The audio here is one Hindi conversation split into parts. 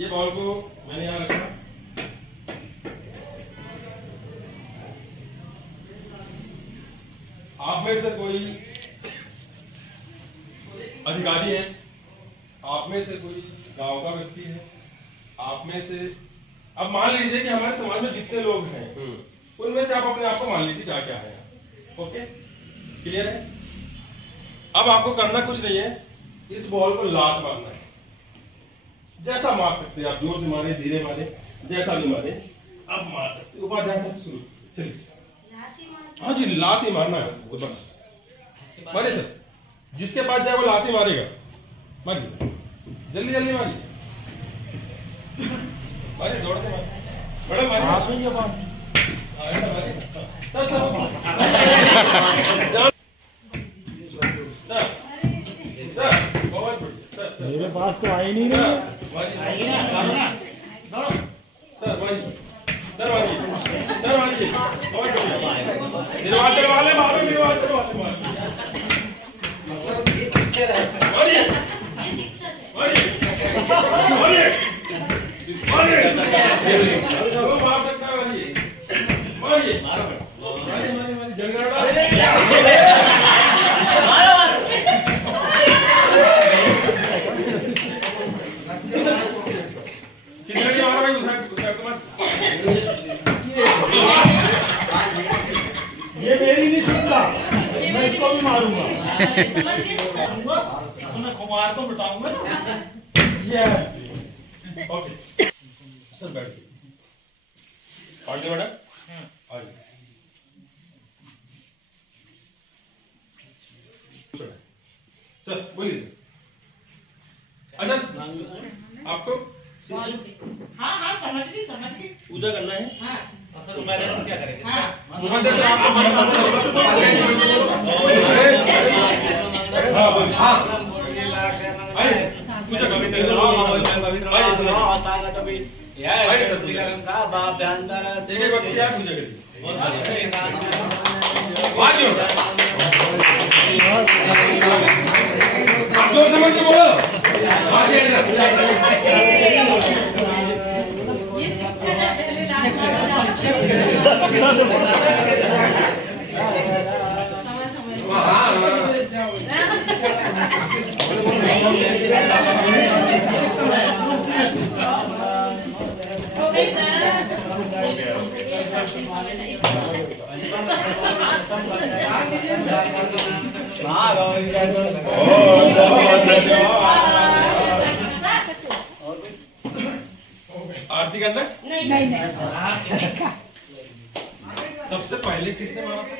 ये बॉल को मैंने यहाँ रखा, आप में से कोई अधिकारी है, आप में से कोई गांव का व्यक्ति है, आप में से, अब मान लीजिए कि हमारे समाज में जितने लोग हैं उनमें से आप अपने आप को मान लीजिए क्या क्या है। ओके, क्लियर है? अब आपको करना कुछ नहीं है, इस बॉल को लात मारना है। जैसा मार सकते हैं आप, जोर से मारे, धीरे मारे, जैसा भी मारे आप मार सकते हैं। उपाध्याय से शुरू, चलिए। हाँ जी, लात ही मारना है, मारे सर, जिसके पास जाए वो लात ही मारेगा। मारिए, जल्दी जल्दी मारिए, मारिए, दौड़ के मारिए, बड़ा मारिए, ऐसा मारिए सर, सर बहुत बढ़िया सर, मेरे पास तो आई नहीं सर मारिए, सर मारिए, सर मारिए, बहुत बढ़िया, निर्वाचन वाले मारो, निर्वाचन वाले मारो, मारिए, वो मार सकता है, मारिए, मारिए, जंगल कितने की मारा भाई, उसका ये मेरी नहीं सुनता, मैं इसको भी मारूंगा, अपना खुमार तो मिटाऊंगा ना। ओके सर, बैठ आगे मैडम, आगे सर, बोलिए सर। अच्छा, आपको हाँ हाँ समझ गई। पूजा करना है। हाँ सर पहले हम क्या करेंगे? हाँ मुकद्दर से आप हाँ बोलिए, हाँ आइए पूजा करेंगे। आइए सर, एक एक वक्त क्या पूजा करिए। आप जो समझ के बोलो। आरती करना? नहीं। सबसे पहले किसने मारा था?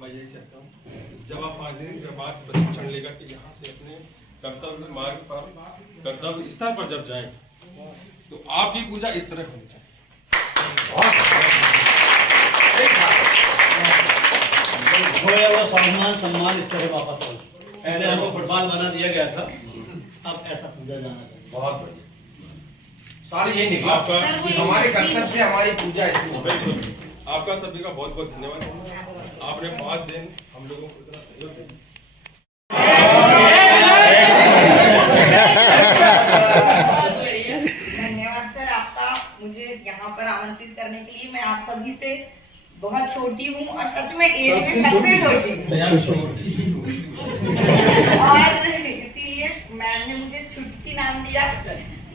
मैं यही चाहता हूँ, जब आप 5 दिन के बाद प्रशिक्षण लेकर के यहाँ से अपने कर्तव्य मार्ग पर, कर्तव्य स्तर पर जब जाएं, तो आपकी पूजा इस तरह होनी चाहिए। वो सम्मान इस तरह वापस हो। पहले हमको फुटबॉल बना दिया गया था, अब ऐसा पूजा जाना चाहिए। बहुत बढ़िया, सारी यही निकला कि हमारे कर्तव्य से हमारी पूजा ऐसी हो। बिल्कुल, आपका सभी का बहुत बहुत धन्यवाद। आपने 5 दिन हम लोगों को इतना सहयोग दिया। धन्यवाद सर आपका, मुझे यहाँ पर आमंत्रित करने के लिए। मैं आप सभी से बहुत छोटी हूँ और सच में एज में सबसे छोटी हूँ, और इसीलिए मैम ने मुझे छुटकी नाम दिया,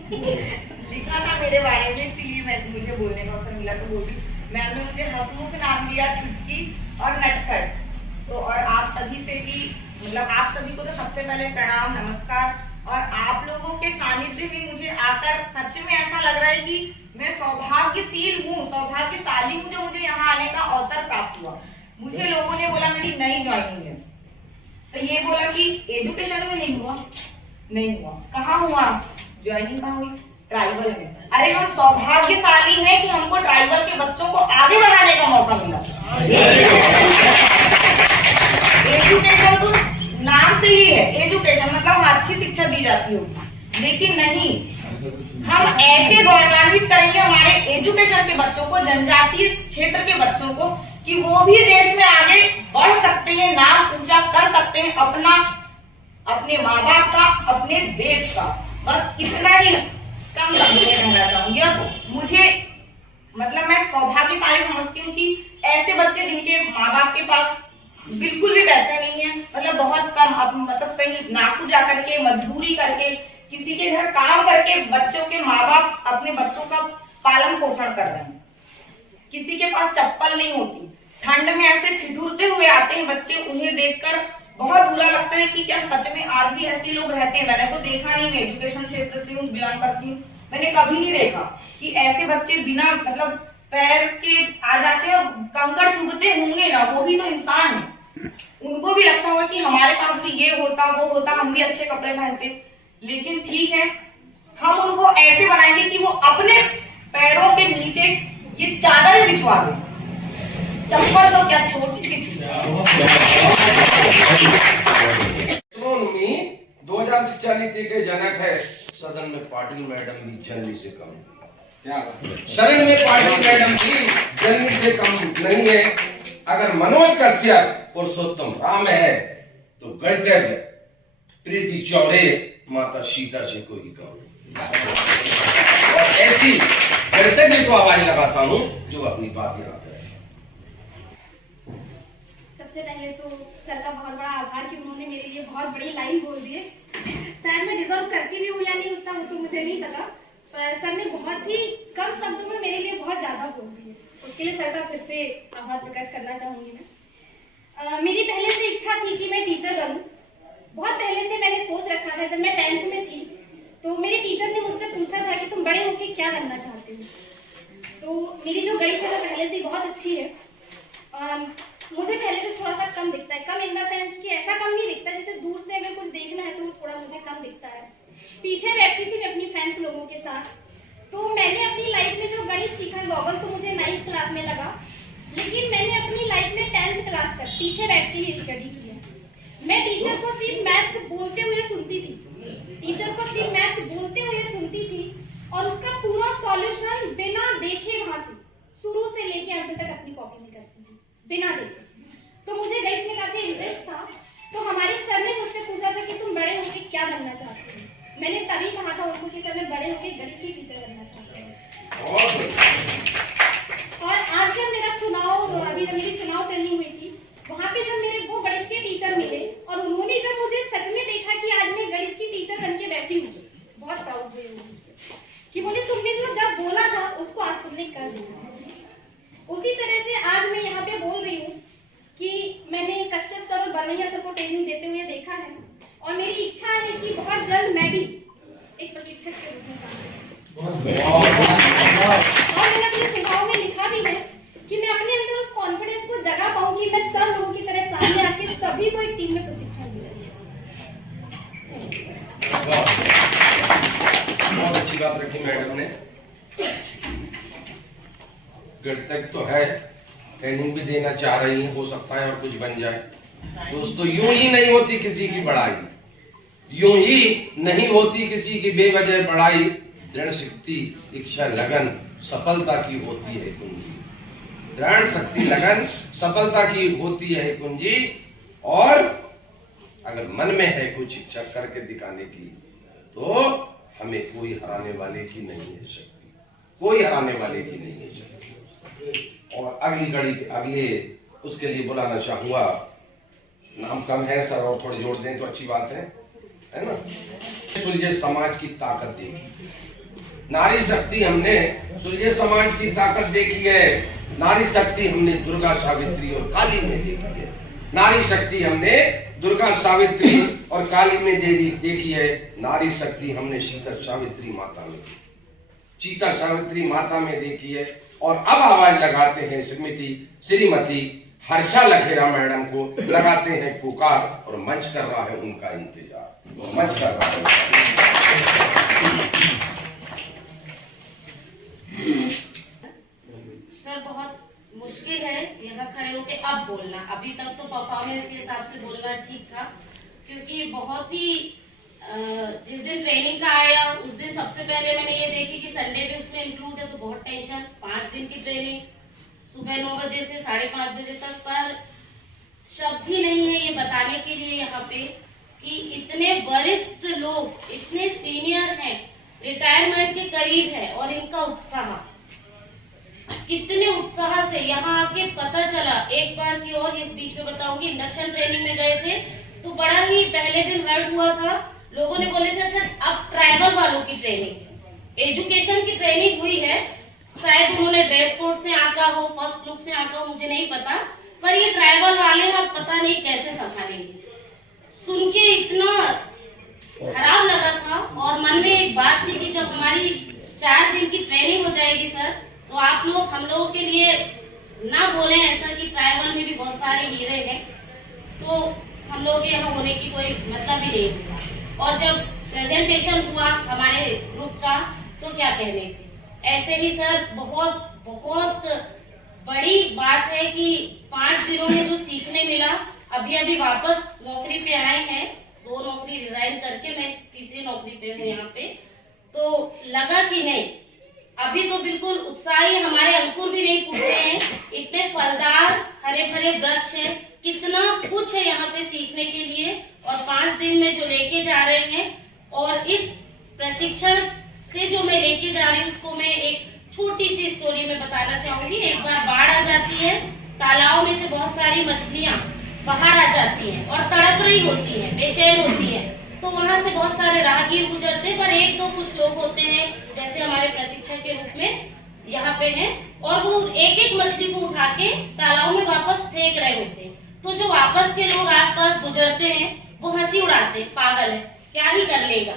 लिखा था मेरे बारे में, इसीलिए मुझे बोलने का अवसर मिला तो बोली। मैम ने मुझे हंसमुख नाम दिया, छुटकी और नटखट। तो और आप सभी से भी, मतलब आप सभी को तो सबसे पहले प्रणाम, नमस्कार। और आप लोगों के सानिध्य में मुझे आकर सच में ऐसा लग रहा है कि मैं सौभाग्यशील हूँ, सौभाग्यशाली हूँ जो मुझे यहाँ आने का अवसर प्राप्त हुआ। मुझे लोगों ने बोला मेरी नई ज्वाइनिंग है, तो ये बोला कि एजुकेशन में नहीं हुआ, कहाँ हुआ ज्वाइनिंग, कहाँ हुई? ट्राइबल में। अरे हम सौभाग्यशाली हैं कि हमको ट्राइबल के बच्चों को आगे बढ़ाने का मौका मिला। करती होगी, लेकिन नहीं, हम ऐसे गौरवान्वित करेंगे हमारे एजुकेशन के बच्चों को, जनजातीय क्षेत्र के बच्चों को, कि वो भी देश में आगे बढ़ सकते हैं, नाम ऊंचा कर सकते हैं अपना, अपने माँ बाप का, अपने देश का। बस इतना ही कम शब्दों में कहना चाहूंगी। अब मुझे मतलब मैं सौभाग्यशाली समझती हूँ कि ऐसे बच्चे जिनके माँ बाप के पास बिल्कुल भी पैसे नहीं है, मतलब बहुत कम, अब मतलब कहीं नाकू जा करके मजदूरी करके किसी के घर काम करके बच्चों के माँ बाप अपने बच्चों का पालन पोषण कर रहे हैं। किसी के पास चप्पल नहीं होती, ठंड में ऐसे ठिठुरते हुए आते हैं बच्चे, उन्हें देखकर बहुत बुरा लगता है कि क्या सच में आज भी ऐसे लोग रहते हैं। मैंने तो देखा नहीं, मैं एजुकेशन क्षेत्र से हूँ, बिलोंग करती हूँ, मैंने कभी नहीं देखा कि ऐसे बच्चे बिना मतलब पैर के आ जाते हैं और कंकड़ चुभते होंगे ना, वो भी तो इंसान है, उनको भी लगता होगा कि हमारे पास भी ये होता वो होता, हम भी अच्छे कपड़े पहनते। लेकिन ठीक है, हम उनको ऐसे बनाएंगे कि वो अपने पैरों के नीचे ये चादर बिछवा दे, चप्पल तो क्या छोटी सी चीज है। सुनो नुमी, 2000 शिक्षा नीति के जनक है सदन में पाटिल मैडम भी जननी से कम, सदन में पाटिल मैडम भी जननी से कम नहीं है। अगर मनोज कश्यप पुरुषोत्तम राम है तो गणतव्य प्रीति चौरे माता सीता से कोई कम। और ऐसी गणतव्य को आवाज लगाता हूँ जो अपनी बात यहाँ पे। सबसे पहले तो सर का बहुत बड़ा आभार कि उन्होंने मेरे लिए बहुत बड़ी लाइन बोल दी है। शायद मैं डिजर्व करती भी हूँ या नहीं उतना, वो तो मुझे नहीं पता, पर सर ने बहुत ही कम शब्दों में मेरे लिए बहुत ज्यादा बोल दी है, उसके लिए सर का फिर से आभार प्रकट करना चाहूंगी मैं। मेरी पहले से इच्छा थी कि मैं टीचर बनूं। बहुत पहले से मैंने सोच रखा था, जब मैं 10th में थी तो मेरे टीचर ने मुझसे पूछा था कि तुम बड़े होके क्या बनना चाहते हो। तो मेरी जो गणित है वो पहले से बहुत अच्छी है। मुझे पहले से थोड़ा सा कम दिखता है, कम इन द सेंस कि ऐसा कम नहीं दिखता, जैसे दूर से अगर कुछ देखना है तो थोड़ा मुझे कम दिखता है। पीछे बैठती थी मैं अपनी फ्रेंड्स लोगों के साथ, तो मैंने अपनी लाइफ में जो गणित सीखा, गॉगल तो मुझे 9th क्लास में लगा, लेकिन मैंने अपनी लाइफ में 10th क्लास तक पीछे बैठती ही स्टडी की है। मैं टीचर को सिर्फ मैथ्स बोलते हुए सुनती थी, टीचर को सिर्फ मैथ्स बोलते हुए सुनती थी और उसका पूरा सॉल्यूशन बिना देखे वहां से शुरू से लेके अंत तक अपनी कॉपी में करती थी बिना देखे। तो मुझे गणित में काफी इंटरेस्ट था, तो हमारे सर ने मुझसे पूछा था कि तुम बड़े होकर क्या बनना चाहते हो। मैंने तभी कहा था उनको कि सर मैं बड़े होकर गणित की टीचर बनना चाहती हूँ। और आज जब मेरा चुनाव, अभी जब मेरी चुनाव ट्रेनिंग हुई थी, वहाँ पे जब मेरे वो गणित के टीचर मिले और उन्होंने जब मुझे सच में देखा कि आज मैं गणित की टीचर बन के बैठी हूँ, बहुत प्राउड हुई कि बोले तुमने जो जब बोला था उसको आज तुमने कर दिया। उसी तरह से आज मैं यहाँ पे बोल रही हूँ कि मैंने कश्यप सर और बरमैया सर को ट्रेनिंग देते हुए देखा है और मेरी इच्छा है कि बहुत जल्द मैं भी एक प्रशिक्षक के रूप में सामने और मैंने अपने सुझाव में लिखा भी है कि मैं अपने अंदर उस कॉन्फिडेंस को जगा पाऊं कि मैं सब लोगों की तरह सामने आके सभी को एक टीम में प्रशिक्षण दे सकूं। बहुत अच्छी बात रखी मैडम ने। गणित तो है, ट्रेनिंग भी देना चाह रही है, हो सकता है और कुछ बन जाए। दोस्तों, यूं ही नहीं होती किसी की पढ़ाई, यूं ही नहीं होती किसी की बेवजह पढ़ाई। दृढ़ शक्ति, इच्छा, लगन सफलता की होती है कुंजी। दृढ़ शक्ति, लगन सफलता की होती है कुंजी। और अगर मन में है कुछ इच्छा करके दिखाने की, तो हमें कोई हराने वाले की नहीं है शक्ति, कोई हराने वाले की नहीं है शक्ति। और अगली कड़ी अगले उसके लिए बुलाना चाहूंगा, नाम कम है सर और थोड़े जोड़ दें तो अच्छी बात है ना। सुलझे समाज की ताकत देखी, नारी शक्ति हमने सुलझे समाज की ताकत देखी है। नारी शक्ति हमने दुर्गा, सावित्री और काली में देखी है। नारी शक्ति हमने दुर्गा, सावित्री और काली में देखी है। नारी शक्ति हमने शीतल सावित्री माता में, शीतल सावित्री माता में देखी है। और अब आवाज लगाते हैं श्रीमती हर्षा लखेरा मैडम को, लगाते हैं पुकार और मंच कर रहा है उनका इंतजार, मंच कर रहा है। सर बहुत मुश्किल है यहाँ खड़े होके अब बोलना, अभी तक तो परफॉर्मेंस के हिसाब से बोलना ठीक था, क्योंकि बहुत ही जिस दिन ट्रेनिंग का आया उस दिन सबसे पहले मैंने ये देखी कि संडे भी उसमें इंक्लूड है, तो बहुत टेंशन। 5 दिन की ट्रेनिंग, सुबह 9 बजे से 5:30 बजे तक, पर शब्द ही नहीं है ये बताने के लिए यहाँ पे कि इतने वरिष्ठ लोग, इतने सीनियर हैं, रिटायरमेंट के करीब है, और इनका उत्साह, कितने उत्साह से यहाँ आके पता चला। एक बार की और इस बीच में बताऊंगी, इंडक्शन ट्रेनिंग में गए थे तो बड़ा ही पहले दिन हर्ट हुआ था। लोगों ने बोले थे अच्छा अब ट्राइबल वालों की ट्रेनिंग, एजुकेशन की ट्रेनिंग हुई है, शायद उन्होंने ड्रेस कोड से आका हो, फर्स्ट लुक से आका हो, मुझे नहीं पता, पर ये ट्राइबल वाले हैं, अब पता नहीं कैसे संभालेंगे। सुन के इतना खराब लगा था, और मन में एक बात थी कि जब हमारी 4 दिन की ट्रेनिंग हो जाएगी सर, तो आप लोग हम लोगों के लिए ना बोले ऐसा कि ट्राइबल में भी बहुत सारे हीरे हैं, तो हम लोगों के यहाँ होने की कोई मतलब ही नहीं हुआ। और जब प्रेजेंटेशन हुआ हमारे ग्रुप का, तो क्या कहने थे। ऐसे ही सर बहुत बहुत बड़ी बात है कि 5 दिनों में जो सीखने मिला, अभी अभी वापस नौकरी पे आए हैं, 2 नौकरी रिजाइन करके मैं 3री नौकरी पे हूँ यहाँ पे, तो लगा कि नहीं अभी तो बिल्कुल उत्साही, हमारे अंकुर भी नहीं फूटे हैं, इतने फलदार हरे भरे वृक्ष हैं, कितना कुछ है यहाँ पे सीखने के लिए, और 5 दिन में जो लेके जा रहे हैं, और इस प्रशिक्षण से जो मैं लेके जा रही हूँ उसको मैं एक छोटी सी स्टोरी में बताना चाहूंगी। एक बार बाढ़ आ जाती है, तालाब में से बहुत सारी मछलियां बाहर आ जाती हैं और तड़प रही होती हैं, बेचैन होती हैं, तो वहां से बहुत सारे राहगीर गुजरते हैं, पर 1-2 कुछ लोग होते हैं जैसे हमारे प्रशिक्षक के रूप में यहाँ पे हैं, और वो एक मछली को उठा के तालाब में वापस फेंक रहे होते हैं। तो जो वापस के लोग आसपास गुजरते हैं वो हंसी उड़ाते हैं, पागल है क्या ही कर लेगा।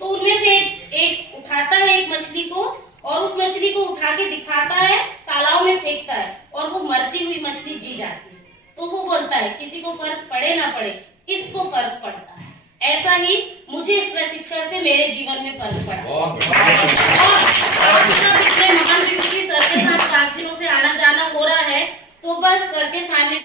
तो उनमें से एक उठाता है एक मछली को, और उस मछली को उठा के दिखाता है, तालाब में फेंकता है, और वो मरती हुई मछली जी जाती है। तो वो बोलता है किसी को फर्क पड़े ना पड़े, इसको फर्क पड़ता है। ऐसा ही मुझे इस प्रशिक्षण से मेरे जीवन में फर्क पड़ा। और आप सब इतने महान व्यक्ति सर के साथ 5 दिनों से आना जाना हो रहा है, तो बस सर के सामने